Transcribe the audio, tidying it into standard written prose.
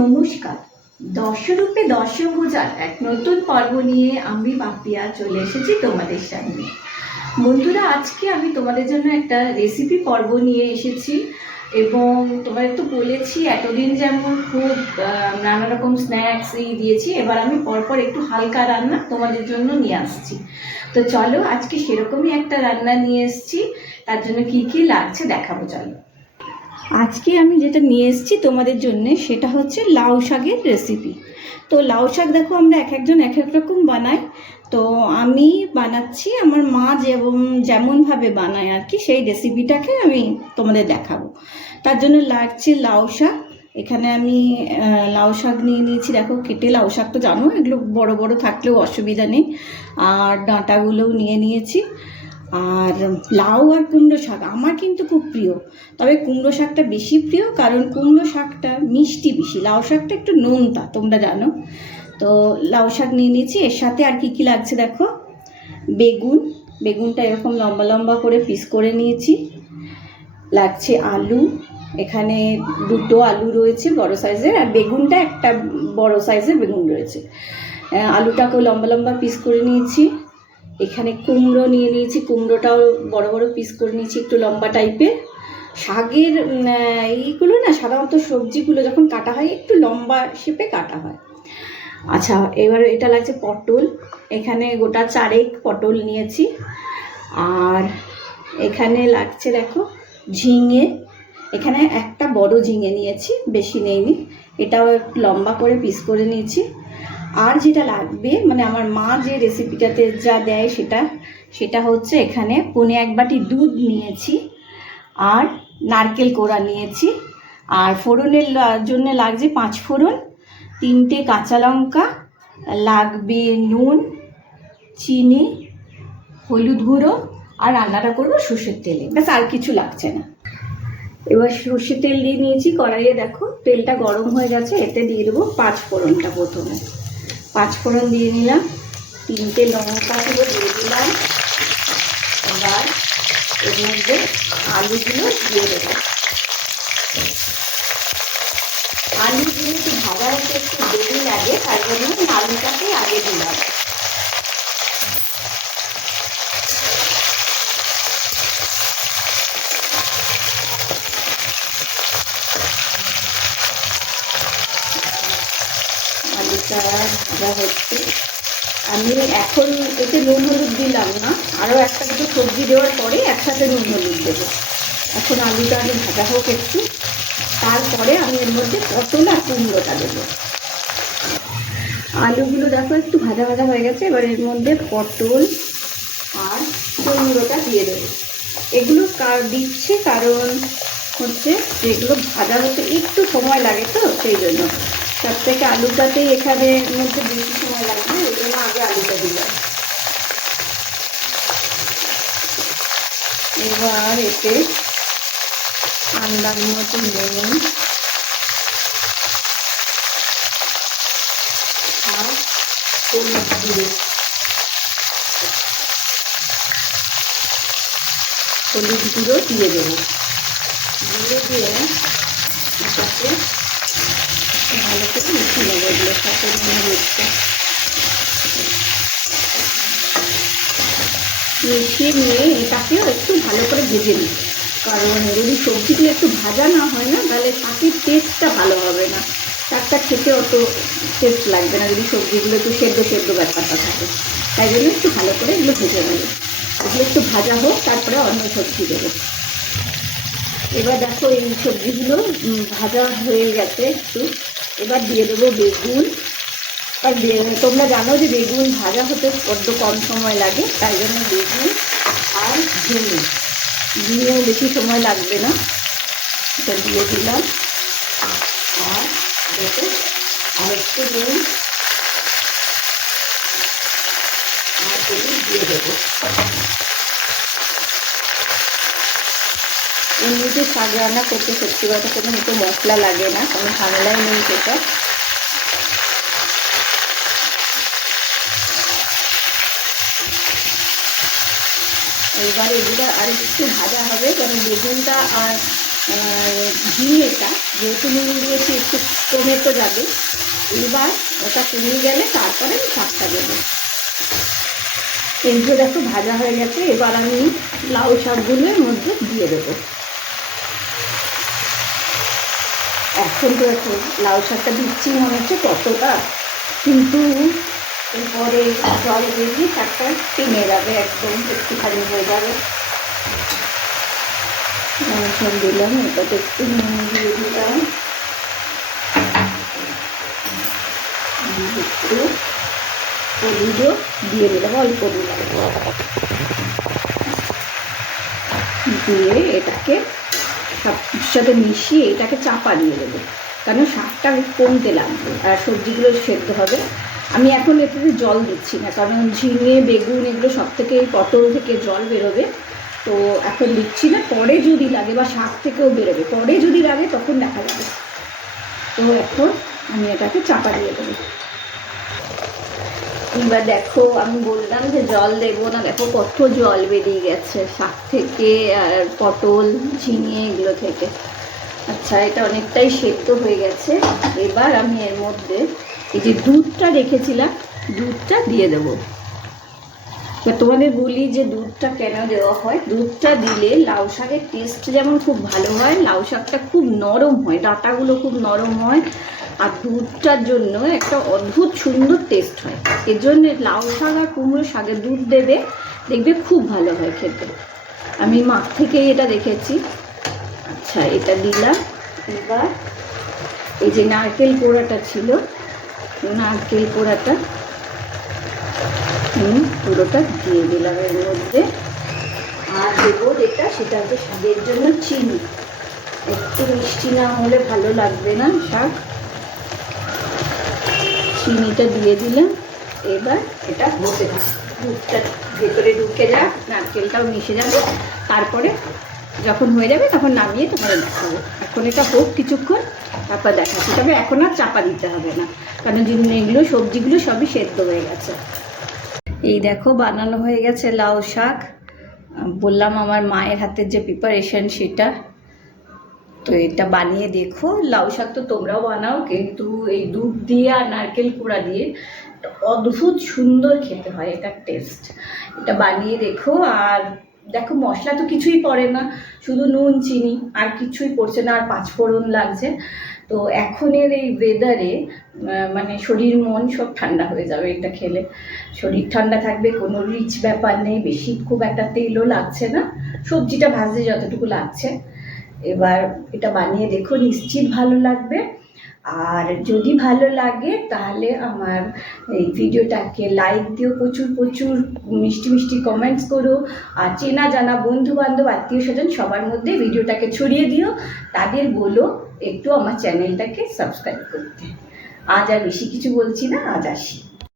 নমস্কার। দর্শরূপে দর্শভূজার এক নতুন পর্ব নিয়ে আমি বাপিয়া চলে এসেছি তোমাদের সামনে। বন্ধুরা, আজকে আমি তোমাদের জন্য একটা রেসিপি পর্ব নিয়ে এসেছি এবং তোমাদের তো বলেছি এতদিন যেমন খুব নানা রকম স্ন্যাক্স দিয়েছি, এবার আমি পরপর একটু হালকা রান্না তোমাদের জন্য নিয়ে আসছি। তো চলো, আজকে সেরকমই একটা রান্না নিয়ে এসেছি, তার জন্য কি কি লাগছে দেখাবো। চলো, আজকে আমি যেটা নিয়ে এসেছি তোমাদের জন্য সেটা হচ্ছে লাউ শাকের রেসিপি। তো লাউ শাক দেখো, আমরা এক একজন এক এক রকম বানাই। তো আমি বানাচ্ছি আমার মা যেমনভাবে বানায় আর কি, সেই রেসিপিটাকে আমি তোমাদের দেখাবো। তার জন্য লাগছে লাউ শাক। এখানে আমি লাউ শাক নিয়ে নিয়েছি। দেখো, কেটে লাউ শাক তো জানো এগুলো বড় বড় থাকলেও অসুবিধা নেই। আর ডাঁটাগুলোও নিয়ে নিয়েছি। আর লাউ আর কুমড়ো শাক আমার কিন্তু খুব প্রিয়, তবে কুমড়ো শাকটা বেশি প্রিয় কারণ কুমড়ো শাকটা মিষ্টি বেশি, লাউ শাকটা একটু নোনতা, তোমরা জানো। তো লাউ শাক নিয়ে নিয়েছি। এর সাথে আর কি কি লাগছে দেখো, বেগুনটা এরকম লম্বা লম্বা করে পিস করে নিয়েছি। লাগছে আলু, এখানে দুটো আলু রয়েছে বড় সাইজের, আর বেগুনটা একটা বড় সাইজের বেগুন রয়েছে। আলুটাকেও লম্বা লম্বা পিস করে নিয়েছি। এখানে কুমড়ো নিয়ে নিয়েছি, কুমড়োটাও বড় বড় পিস করে নিয়েছি, একটু লম্বা টাইপের। শাকের এইগুলো না, সাধারণত সবজিগুলো যখন কাটা হয় একটু লম্বা শেপে কাটা হয়। আচ্ছা, এবার এটা লাগছে পটল, এখানে গোটা 4 পটল নিয়েছি। আর এখানে লাগছে দেখো ঝিঙে, এখানে একটা বড় ঝিঙে নিয়েছি, বেশি নেইনি। এটাও একটু লম্বা করে পিস করে নিয়েছি। আর যেটা লাগবে, মানে আমার মা যে রেসিপিটাতে যা দেয় সেটা হচ্ছে এখানে 1.25 বাটি দুধ নিয়েছি, আর নারকেল কোড়া নিয়েছি। আর ফোড়নের জন্য লাগছে 5 ফোড়ন, 3টে কাঁচা লঙ্কা, লাগবে নুন, চিনি, হলুদ গুঁড়ো, আর রান্নাটা করবো সর্ষের তেলে, ব্যাস, আর কিছু লাগছে না। এবার সর্ষের তেল দিয়ে নিয়েছি কড়াইয়ে। দেখো, তেলটা গরম হয়ে গেছে, এতে দিয়ে দেবো 5 ফোড়নটা। প্রথমে 5 ফোড়ন দিয়ে নিলাম, 3টে লঙ্কা দিয়ে দিলাম। এবার এর মধ্যে আলুগুলো দিয়ে দেবো। আলুগুলো একটু ভাজা হতে একটু দেরি লাগে, তার জন্য আলুটাকে আগে দিলাম। আলুটা ভাজা হচ্ছে। আমি এখন এতে নুন হলুদ দিলাম না, আরও একটা দুটো সবজি দেওয়ার পরে একসাথে নুন হলুদ দেবো। এখন আলুটা আগে ভাজা হোক একটু, তারপরে আমি এর মধ্যে পটল আর কুমড়োটা দেবো। আলুগুলো দেখো একটু ভাজা ভাজা হয়ে গেছে, এবার এর মধ্যে পটল আর কুমড়োটা দিয়ে দেবো। এগুলো দিচ্ছে কারণ হচ্ছে যেগুলো ভাজা হতে একটু সময় লাগে, তো সেই জন্য। তার থেকে আলুটাতেই এখানে মধ্যে বেশি সময় লাগবে, ওই জন্য আগে আলুটা দিলাম। এবার এতে আন্দাজ মতো নুন আর হলুদ গুঁড়ো দিয়ে দেবো। দিয়ে এটাকে ভালো করে মিশিয়ে নেবো, এগুলো সাথে মিশিয়ে নিয়ে এটাকেও একটু ভালো করে ভেজে নিই, কারণ যদি সবজিগুলো একটু ভাজা না হয় না, তাহলে শাকের টেস্টটা ভালো হবে না, শাকটা খেতে অত টেস্ট লাগবে না যদি সবজিগুলো একটু সেদ্ধ ব্যাপারটা থাকে। তাই জন্য একটু ভালো করে এগুলো ভেজে নেবো। এগুলো একটু ভাজা হোক, তারপরে অন্য সবজি দেবো। এবার দেখো, এই সবজিগুলো ভাজা হয়ে গেছে একটু। এবার দিয়ে দেবো বেগুন। আর তোমরা জানো যে বেগুন ভাজা হতে বড্ড কম সময় লাগে, তাই জন্য বেগুন আর ঝিঙেও বেশি সময় লাগবে না। এটা দিয়ে দিলাম। আর দেখো, আর একটু নুন আর হলুদ দিয়ে দেবো। এমনিতে শাক রান্না করতে সত্যি কথা কোনো হয়তো মশলা লাগে না, কোনো ঝামেলাই নেই সেটা। এবার এগুলো আর একটু ভাজা হবে, কারণ বেগুনটা আর ঝিঙেটা যেহেতু নুন দিয়েছি একটু কমে তো যাবে, এবার ওটা কমে গেলে তারপরে শাকটা দেবো। এগুলো দেখো ভাজা হয়ে গেছে, এবার আমি লাউ শাকগুলোর মধ্যে দিয়ে দেবো। এখন তো দেখো লাউ শাকটা দিচ্ছি মনে হচ্ছে কতটা, কিন্তু এরপরে জল দিয়ে শাকটা টেনে যাবে, একদম একটুখানি হয়ে যাবে। সব দিলাম, এটাতে একটু নুন দিয়ে দিলাম, একটু হলুদও দিয়ে দিলাম, অল্প দিলাম, দিয়ে এটাকে সবকিছুর সাথে মিশিয়ে এটাকে চাপা দিয়ে দেবো, কারণ শাকটা কমতে লাগবে আর সবজিগুলো সেদ্ধ হবে। আমি এখন এটাতে জল দিচ্ছি না, কারণ ঝিঙে বেগুন এগুলো সব থেকে পটল থেকে জল বেরোবে, তো এখন দিচ্ছি না। পরে যদি লাগে বা শাক থেকেও বেরোবে, পরে যদি লাগে তখন দেখা যাবে। তো এখন আমি এটাকে চাপা দিয়ে দেবো। এবার দেখো আমি বললাম যে জল দেবো না, দেখো কত জল বেরিয়ে গেছে শাক থেকে আর পটল ঝিঙে এগুলো থেকে। আচ্ছা, এটা অনেকটাই সেদ্ধ হয়ে গেছে। এবার আমি এর মধ্যে এই যে দুধটা রেখেছিলাম, দুধটা দিয়ে দেবো। তোমাদের বলি যে দুধটা কেন দেওয়া হয়। দুধটা দিলে লাউ শাকের টেস্ট যেমন খুব ভালো হয়, লাউ শাকটা খুব নরম হয়, ডাঁটাগুলো খুব নরম হয়, আর দুধটার জন্য একটা অদ্ভুত সুন্দর টেস্ট হয়। এর জন্য লাউ শাক আর কুমড়ো শাকে দুধ দেবে, দেখবে খুব ভালো হয় খেতে। আমি মাঠ থেকেই এটা দেখেছি। আচ্ছা, এটা দিলাম। এবার এই যে নারকেল কোড়াটা ছিল, নারকেল কোড়াটা পুরোটা দিয়ে দিলাম এর মধ্যে। আর দেবো যেটা, সেটা হচ্ছে স্বাদের জন্য চিনি। একটু মিষ্টি না হলে ভালো লাগবে না শাক। চিনিটা দিয়ে দিলাম। এবার এটা হতে থাক, দুধটা ভেতরে ঢুকে যাক, নারকেলটাও মিশে যাবে, তারপরে যখন হয়ে যাবে তখন নামিয়ে তোমাদের দেখাবো। এখন এটা হোক কিছুক্ষণ, তারপর দেখাচ্ছি। তবে এখন আর চাপা দিতে হবে না, কারণ এগুলো সবজিগুলো সবই সেদ্ধ হয়ে গেছে। এই দেখো বানানো হয়ে গেছে লাউ শাক। বললাম আমার মায়ের হাতের যে প্রিপারেশন সেটা, তো এটা বানিয়ে দেখো। লাউ শাক তো তোমরাও বানাও, কিন্তু এই দুধ দিয়ে আর নারকেল কোড়া দিয়ে অদ্ভুত সুন্দর খেতে হয়, এটার টেস্ট। এটা বানিয়ে দেখো। আর দেখো মশলা তো কিছুই পড়ে না, শুধু নুন চিনি, আর কিছুই পড়ছে না, আর পাঁচফোড়ন লাগছে। তো এখনের এই ওয়েদারে মানে শরীর মন সব ঠান্ডা হয়ে যাবে এটা খেলে। শরীর ঠান্ডা থাকবে, কোনো রিচ ব্যাপার নেই, বেশি খুব একটা তেলও লাগছে না, সবজিটা ভাজতে যতটুকু লাগছে। এবার এটা বানিয়ে দেখো, নিশ্চিত ভালো লাগবে। আর যদি ভালো লাগে তাহলে আমার এই ভিডিওটাকে লাইক দিও, প্রচুর প্রচুর মিষ্টি মিষ্টি কমেন্টস করো, আর চেনা জানা বন্ধু বান্ধব আত্মীয় স্বজন সবার মধ্যে ভিডিওটাকে ছড়িয়ে দিও। তাদের বলো একটু আমার চ্যানেলটাকে সাবস্ক্রাইব করতে। আজ আর বেশি কিছু বলছি না, আজ আসি।